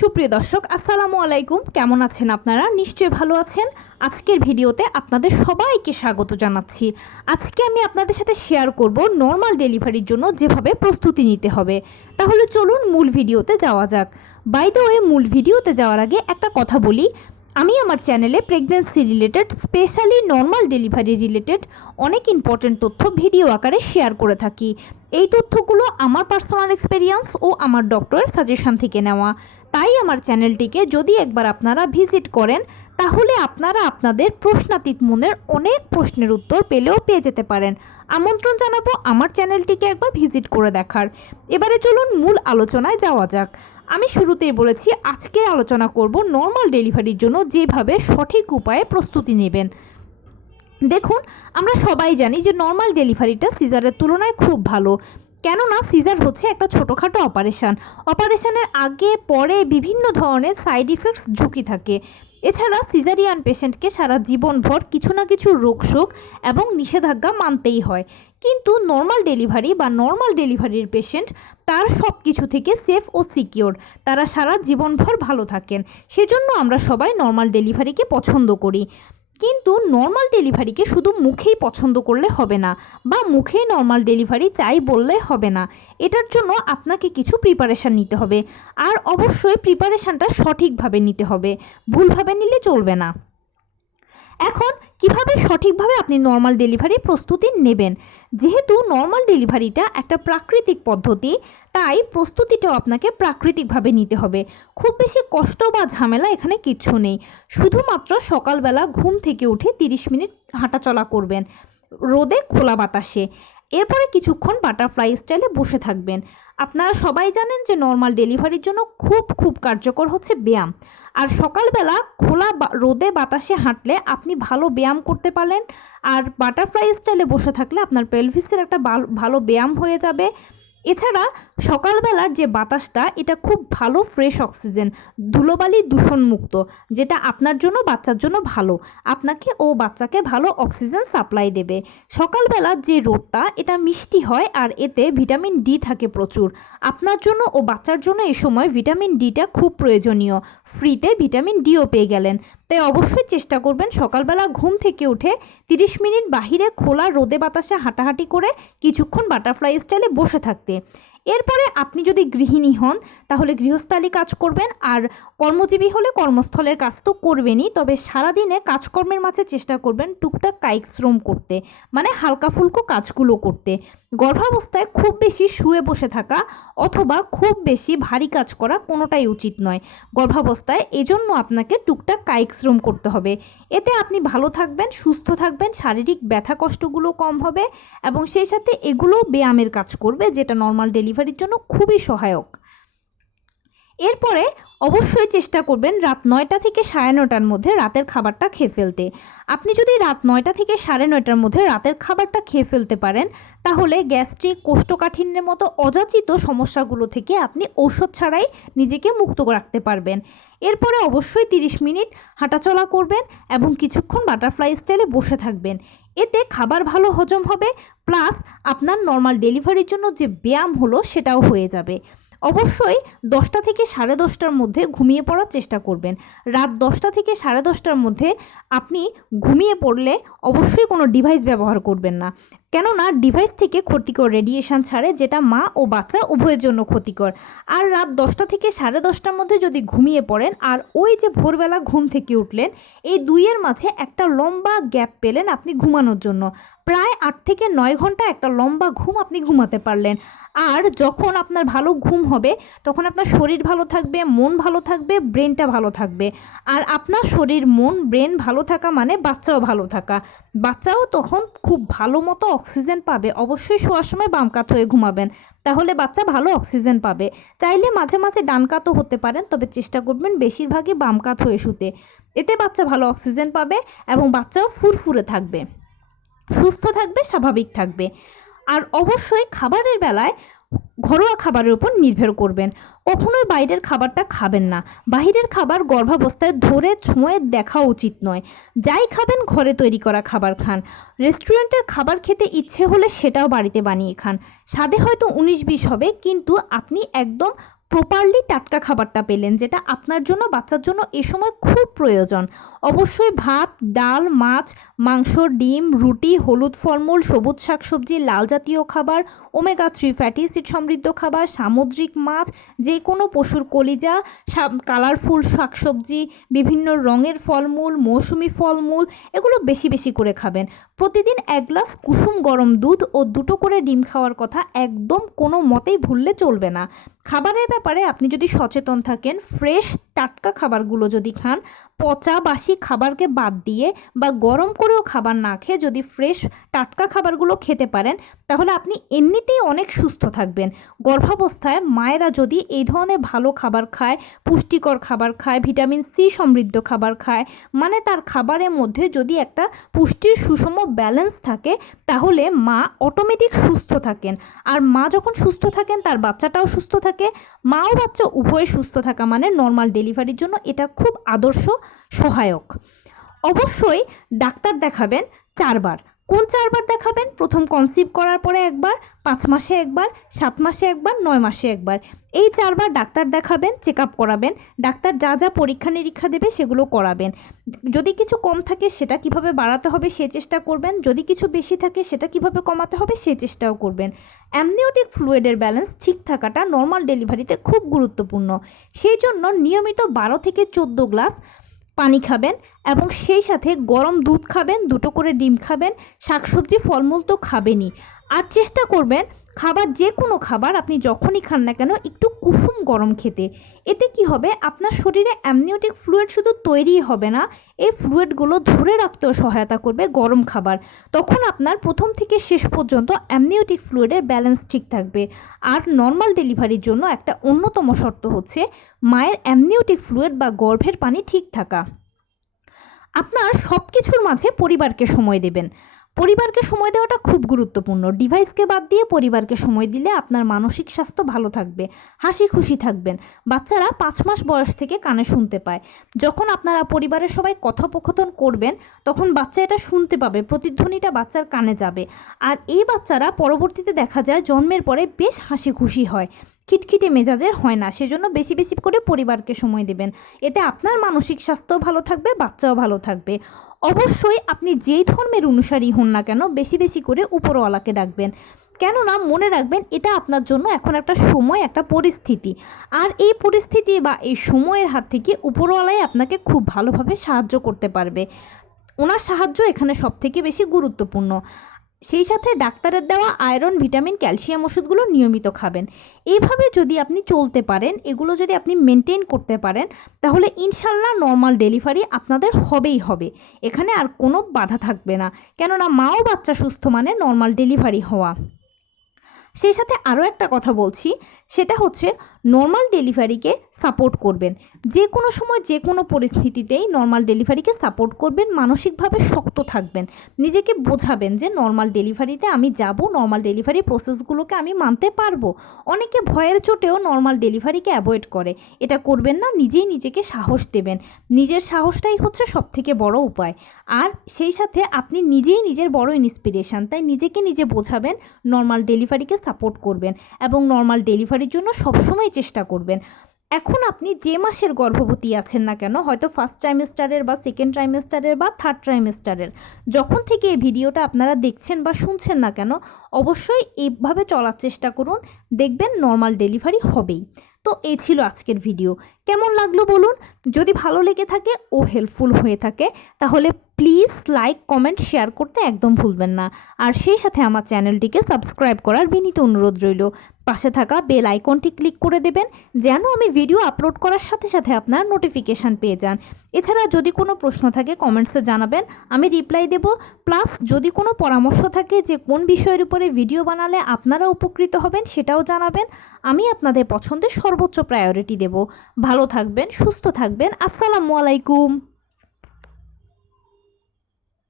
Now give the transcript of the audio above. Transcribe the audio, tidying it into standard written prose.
সুপ্রিয় দর্শক আসসালামু আলাইকুম, কেমন আছেন আপনারা? নিশ্চয়ই ভালো আছেন। আজকের ভিডিওতে আপনাদের সবাইকে স্বাগত জানাচ্ছি। আজকে আমি আপনাদের সাথে শেয়ার করব নর্মাল ডেলিভারির জন্য যেভাবে প্রস্তুতি নিতে হবে। তাহলে চলুন মূল ভিডিওতে যাওয়া যাক। বাই দ্য ওয়ে, মূল ভিডিওতে যাওয়ার আগে একটা কথা বলি, আমি আমার চ্যানেলে pregnancy related, specially normal delivery related অনেক ইম্পর্টেন্ট তথ্য ভিডিও আকারে শেয়ার করে থাকি। এই তথ্যগুলো আমার পার্সোনাল এক্সপেরিয়েন্স ও আমার ডক্টরের সাজেশন থেকে নেওয়া। তাই আমার চ্যানেলটিকে যদি একবার আপনারা ভিজিট করেন তাহলে আপনারা আপনাদের প্রশ্নাতীত মনের অনেক প্রশ্নের উত্তর পেয়ে যেতে পারেন। আমন্ত্রণ জানাবো আমার চ্যানেলটিকে একবার ভিজিট করে দেখার। এবারে চলুন মূল আলোচনায় যাওয়া যাক। আমি শুরুতেই বলেছি আজকে আলোচনা করব নর্মাল ডেলিভারির জন্য যেভাবে সঠিক উপায়ে প্রস্তুতি নেবেন। দেখুন, আমরা সবাই জানি যে নর্মাল ডেলিভারিটা সিজারের তুলনায় খুব ভালো, কেননা সিজার হচ্ছে একটা ছোটোখাটো অপারেশনের আগে পরে বিভিন্ন ধরনের সাইড ইফেক্টস ঝুঁকি থাকে। এছাড়া সিজারিয়ান পেশেন্টকে সারা জীবনভর কিছু না কিছু রোগশোক এবং নিষেধাজ্ঞা মানতেই হয়। কিন্তু নর্মাল ডেলিভারির পেশেন্ট তার সব কিছু থেকে সেফ ও সিকিওর, তারা সারা জীবনভর ভালো থাকেন। সেজন্য আমরা সবাই নর্মাল ডেলিভারিকে পছন্দ করি। কিন্তু নর্মাল ডেলিভারিকে শুধু মুখেই পছন্দ করলে হবে না, বা মুখেই নর্মাল ডেলিভারি চাই বললে হবে না। এটার জন্য আপনাকে কিছু প্রিপারেশান নিতে হবে, আর অবশ্যই প্রিপারেশানটা সঠিকভাবে নিতে হবে, ভুলভাবে নিলে চলবে না। এখন কিভাবে সঠিকভাবে আপনি নর্মাল ডেলিভারির প্রস্তুতি নেবেন? যেহেতু নর্মাল ডেলিভারিটা একটা প্রাকৃতিক পদ্ধতি, তাই প্রস্তুতিটাও আপনাকে প্রাকৃতিকভাবে নিতে হবে। খুব বেশি কষ্ট বা ঝামেলা এখানে কিচ্ছু নেই। শুধুমাত্র সকালবেলা ঘুম থেকে উঠে 30 মিনিট হাঁটাচলা করবেন রোদে খোলা বাতাসে। এরপরে কিছুক্ষণ বাটারফ্লাই স্টাইলে বসে থাকবেন। আপনারা সবাই জানেন যে নর্মাল ডেলিভারির জন্য খুব কার্যকর হচ্ছে ব্যায়াম। আর সকালবেলা খোলা রোদে বাতাসে হাঁটলে আপনি ভালো ব্যায়াম করতে পারলেন, আর বাটারফ্লাই স্টাইলে বসে থাকলে আপনার পেলভিসের একটা ভালো ব্যায়াম হয়ে যাবে। এছাড়া সকালবেলার যে বাতাসটা, এটা খুব ভালো ফ্রেশ অক্সিজেন, ধুলোবালি দূষণমুক্ত, যেটা আপনার জন্য বাচ্চার জন্য ভালো, আপনাকে ও বাচ্চাকে ভালো অক্সিজেন সাপ্লাই দেবে। সকালবেলার যে রোদটা, এটা মিষ্টি হয় আর এতে ভিটামিন ডি থাকে প্রচুর। আপনার জন্য ও বাচ্চার জন্য এই সময় ভিটামিন ডিটা খুব প্রয়োজনীয়। ফ্রিতে ভিটামিন ডিও পেয়ে গেলেন। তাই অবশ্যই চেষ্টা করবেন সকালবেলা ঘুম থেকে উঠে 30 মিনিট বাহিরে খোলা রোদে বাতাসে হাঁটাহাঁটি করে কিছুক্ষণ বাটারফ্লাই স্টাইলে বসে থাকতে। এরপরে আপনি যদি গৃহিণী হন তাহলে গৃহস্থালী কাজ করবেন, আর কর্মজীবী হলে কর্মস্থলের কাজ তো করবেনই, তবে সারাদিনে কাজকর্মের মাঝে চেষ্টা করবেন টুকটাক কায়িক শ্রম করতে, মানে হালকা ফুলকো কাজগুলো করতে। গর্ভাবস্থায় খুব বেশি শুয়ে বসে থাকা অথবা খুব বেশি ভারী কাজ করা কোনোটাই উচিত নয় গর্ভাবস্থায়। এজন্য আপনাকে টুকটাক কায়িক শ্রম করতে হবে। এতে আপনি ভালো থাকবেন, সুস্থ থাকবেন, শারীরিক ব্যথা কষ্টগুলো কম হবে, এবং সেই সাথে এগুলো ব্যায়ামের কাজ করবে, যেটা নর্মাল ডেলিভারির জন্য খুবই সহায়ক। এরপরে অবশ্যই চেষ্টা করবেন রাত 9টা থেকে 9:30টার মধ্যে রাতের খাবারটা খেয়ে ফেলতে। আপনি যদি রাত 9টা থেকে 9:30টার মধ্যে রাতের খাবারটা খেয়ে ফেলতে পারেন তাহলে গ্যাস্ট্রিক, কোষ্ঠকাঠিন্যের মতো অযাচিত সমস্যাগুলো থেকে আপনি ঔষধ ছাড়াই নিজেকে মুক্ত রাখতে পারবেন। এরপরে অবশ্যই 30 মিনিট হাঁটাচলা করবেন এবং কিছুক্ষণ বাটারফ্লাই স্টাইলে বসে থাকবেন। এতে খাবার ভালো হজম হবে, প্লাস আপনার নর্মাল ডেলিভারির জন্য যে ব্যায়াম হলো সেটাও হয়ে যাবে। অবশ্যই 10টা থেকে 10:30টার মধ্যে ঘুমিয়ে পড়ার চেষ্টা করবেন। রাত 10টা থেকে 10:30টার মধ্যে আপনি ঘুমিয়ে পড়লে অবশ্যই কোনো ডিভাইস ব্যবহার করবেন না, কেননা ডিভাইস থেকে ক্ষতিকর রেডিয়েশন ছাড়ে, যেটা মা ও বাচ্চা উভয়ের জন্য ক্ষতিকর। আর রাত 10টা থেকে 10:30টার মধ্যে যদি ঘুমিয়ে পড়েন আর ওই যে ভোরবেলা ঘুম থেকে উঠলেন, এই দুইয়ের মাঝে একটা লম্বা গ্যাপ পেলেন আপনি ঘুমানোর জন্য। প্রায় 8 থেকে 9 ঘন্টা একটা লম্বা ঘুম আপনি ঘুমাতে পারলেন। আর যখন আপনার ভালো ঘুম হবে তখন আপনার শরীর ভালো থাকবে, মন ভালো থাকবে, ব্রেনটা ভালো থাকবে। আর আপনার শরীর, মন, ব্রেন ভালো থাকা মানে বাচ্চাও ভালো থাকা। বাচ্চাও তখন খুব ভালো মতো অক্সিজেন পাবে। অবশ্যই শোয়ার সময় বাম কাত হয়ে ঘুমাবেন, তাহলে বাচ্চা ভালো অক্সিজেন পাবে। চাইলে মাঝে মাঝে ডান কাতও হতে পারেন, তবে চেষ্টা করবেন বেশিরভাগই বাম কাত হয়ে শুতে। এতে বাচ্চা ভালো অক্সিজেন পাবে এবং বাচ্চাও ফুরফুরে থাকবে, সুস্থ থাকবে, স্বাভাবিক থাকবে। আর অবশ্যই খাবারের বেলায় ঘরোয়া খাবারের উপর নির্ভর করবেন। কখনোই বাইরের খাবারটা খাবেন না। বাইরের খাবার গর্ভাবস্থায় ধরে ছুঁয়ে দেখা উচিত নয়। যাই খাবেন ঘরে তৈরি করা খাবার খান। রেস্টুরেন্টের খাবার খেতে ইচ্ছে হলে সেটাও বাড়িতে বানিয়ে খান। স্বাদে হয়তো 19-20 হবে, কিন্তু আপনি একদম প্রপারলি টাটকা খাবারটা পেলেন, যেটা আপনার জন্য বাচ্চার জন্য এ সময় খুব প্রয়োজন। অবশ্যই ভাত, ডাল, মাছ, মাংস, ডিম, রুটি, হলুদ ফলমূল, সবুজ শাকসবজি, লাল জাতীয় খাবার, ওমেগা 3 ফ্যাটি অ্যাসিড সমৃদ্ধ খাবার, সামুদ্রিক মাছ, যে কোনো পশুর কলিজা, কালারফুল শাকসবজি, বিভিন্ন রঙের ফলমূল, মৌসুমি ফলমূল, এগুলো বেশি বেশি করে খাবেন। প্রতিদিন 1 গ্লাস কুসুম গরম দুধ ও 2টো করে ডিম খাওয়ার কথা একদম কোনো মতেই ভুললে চলবে না। খাবারের ব্যাপারে আপনি যদি সচেতন থাকেন, ফ্রেশ টাটকা খাবারগুলো যদি খান, পচা বাসি খাবারকে বাদ দিয়ে বা গরম করেও খাবার না খেয়ে যদি ফ্রেশ টাটকা খাবারগুলো খেতে পারেন, তাহলে আপনি এমনিতেই অনেক সুস্থ থাকবেন। গর্ভাবস্থায় মায়েরা যদি এই ধরনের ভালো খাবার খায়, পুষ্টিকর খাবার খায়, ভিটামিন সি সমৃদ্ধ খাবার খায়, মানে তার খাবারের মধ্যে যদি একটা পুষ্টির সুষম ব্যালেন্স থাকে, তাহলে মা অটোমেটিক সুস্থ থাকেন। আর মা যখন সুস্থ থাকেন, তার বাচ্চাটাও সুস্থ থাকে। মা ও বাচ্চা উভয়ে সুস্থ থাকা মানে নর্মাল ডেলিভারির জন্য এটা খুব আদর্শ সহায়ক। অবশ্যই ডাক্তার দেখাবেন 4বার। কোন 4বার দেখাবেন? প্রথম কনসিভ করার পরে একবার, 5 মাসে একবার, 7 মাসে একবার, 9 মাসে একবার। এই 4বার ডাক্তার দেখাবেন, চেক আপ করাবেন। ডাক্তার যা যা পরীক্ষা নিরীক্ষা দেবে সেগুলো করাবেন। যদি কিছু কম থাকে সেটা কিভাবে বাড়াতে হবে সে চেষ্টা করবেন, যদি কিছু বেশি থাকে সেটা কিভাবে কমাতে হবে সেই চেষ্টাও করবেন। অ্যামনিওটিক ফ্লুইডের ব্যালেন্স ঠিক থাকাটা নর্মাল ডেলিভারিতে খুব গুরুত্বপূর্ণ। সেই জন্য নিয়মিত 12 থেকে 14 গ্লাস পানি খাবেন এবং সেই সাথে গরম দুধ খাবেন, 2টো করে ডিম খাবেন, শাকসবজি ফলমূল তো খাবেনই। আর চেষ্টা করবেন খাবার, যে কোনো খাবার আপনি যখনই খান না কেন, একটু কুসুম গরম খেতে। এতে কি হবে, আপনার শরীরে অ্যামনিওটিক ফ্লুইড শুধু তৈরিই হবে না, এই ফ্লুইডগুলো ধরে রাখতেও সহায়তা করবে গরম খাবার। তখন আপনার প্রথম থেকে শেষ পর্যন্ত অ্যামনিওটিক ফ্লুইডের ব্যালেন্স ঠিক থাকবে। আর নর্মাল ডেলিভারির জন্য একটা অন্যতম শর্ত হচ্ছে মায়ের অ্যামনিওটিক ফ্লুইড বা গর্ভের পানি ঠিক থাকা। আপনার সব কিছুর মাঝে পরিবারকে সময় দেবেন। পরিবারকে সময় দেওয়াটা খুব গুরুত্বপূর্ণ। ডিভাইসকে বাদ দিয়ে পরিবারকে সময় দিলে আপনার মানসিক স্বাস্থ্য ভালো থাকবে, হাসি খুশি থাকবেন। বাচ্চারা 5 মাস বয়স থেকে কানে শুনতে পায়। যখন আপনারা পরিবারের সবাই কথোপকথন করবেন, তখন বাচ্চা এটা শুনতে পাবে, প্রতিধ্বনিটা বাচ্চার কানে যাবে। আর এই বাচ্চারা পরবর্তীতে দেখা যায় জন্মের পরে বেশ হাসি খুশি হয়, খিটখিটে মেজাজের হয় না। সেজন্য বেশি বেশি করে পরিবারকে সময় দেবেন। এতে আপনার মানসিক স্বাস্থ্য ভালো থাকবে, বাচ্চাও ভালো থাকবে। অবশ্যই আপনি যেই ধর্মের অনুসারী হন না কেন, বেশি বেশি করে উপরওয়ালাকে ডাকবেন। কেননা মনে রাখবেন, এটা আপনার জন্য এখন একটা সময়, একটা পরিস্থিতি। আর এই পরিস্থিতি বা এই সময়ের হাত থেকে উপরওয়ালাই আপনাকে খুব ভালোভাবে সাহায্য করতে পারবে। ওনার সাহায্য এখানে সবথেকে বেশি গুরুত্বপূর্ণ। সেই সাথে ডাক্তারের দেওয়া আয়রন, ভিটামিন, ক্যালসিয়াম ওষুধগুলো নিয়মিত খাবেন। এইভাবে যদি আপনি চলতে পারেন, এগুলো যদি আপনি মেনটেন করতে পারেন, তাহলে ইনশাল্লাহ নর্মাল ডেলিভারি আপনাদের হবেই হবে। এখানে আর কোনো বাধা থাকবে না, কেননা মা ও বাচ্চা সুস্থ মানে নর্মাল ডেলিভারি হওয়া। সেই সাথে আরও একটা কথা বলছি, সেটা হচ্ছে নর্মাল ডেলিভারিকে সাপোর্ট করবেন। যে কোনো সময়, যে কোনো পরিস্থিতিতেই নর্মাল ডেলিভারিকে সাপোর্ট করবেন। মানসিকভাবে শক্ত থাকবেন, নিজেকে বোঝাবেন যে নর্মাল ডেলিভারিতে আমি যাব, নর্মাল ডেলিভারি প্রসেসগুলোকে আমি মানতে পারবো। অনেকে ভয়ের চোটেও নর্মাল ডেলিভারিকে অ্যাভয়েড করে, এটা করবেন না। নিজেই নিজেকে সাহস দেবেন। নিজের সাহসটাই হচ্ছে সবথেকে বড় উপায়। আর সেই সাথে আপনি নিজেই নিজের বড় ইন্সপিরেশান, তাই নিজেকে নিজে বোঝাবেন, নর্মাল ডেলিভারিকে সাপোর্ট করবেন এবং নর্মাল ডেলিভারির জন্য সবসময় চেষ্টা করবেন। এখন আপনি যে মাসের গর্ভবতী আছেন না কেন, হয়তো ফার্স্ট ট্রাইমেস্টারের বা সেকেন্ড ট্রাইমেস্টারের বা থার্ড ট্রাইমেস্টারের, যখন থেকে এই ভিডিওটা আপনারা দেখছেন বা শুনছেন না কেন, অবশ্যই এইভাবে চলার চেষ্টা করুন, দেখবেন নর্মাল ডেলিভারি হবেই। তো এই ছিল আজকের ভিডিও। কেমন লাগলো বলুন? যদি ভালো লেগে থাকে ও হেল্পফুল হয়ে থাকে, তাহলে প্লিজ লাইক, কমেন্ট, শেয়ার করতে একদম ভুলবেন না। আর সেই সাথে আমার চ্যানেলটিকে সাবস্ক্রাইব করার বিনীত অনুরোধ রইল। পাশে থাকা বেল আইকনটি ক্লিক করে দেবেন, যেন আমি ভিডিও আপলোড করার সাথে সাথে আপনার নোটিফিকেশান পেয়ে যান। এছাড়া যদি কোনো প্রশ্ন থাকে কমেন্টসে জানাবেন, আমি রিপ্লাই দেব। প্লাস যদি কোনো পরামর্শ থাকে যে কোন বিষয়ের উপরে ভিডিও বানালে আপনারা উপকৃত হবেন, সেটাও জানাবেন। আমি আপনাদের পছন্দের সর্বোচ্চ প্রায়োরিটি দেব। ভালো থাকবেন, সুস্থ থাকবেন। আসসালামু আলাইকুম।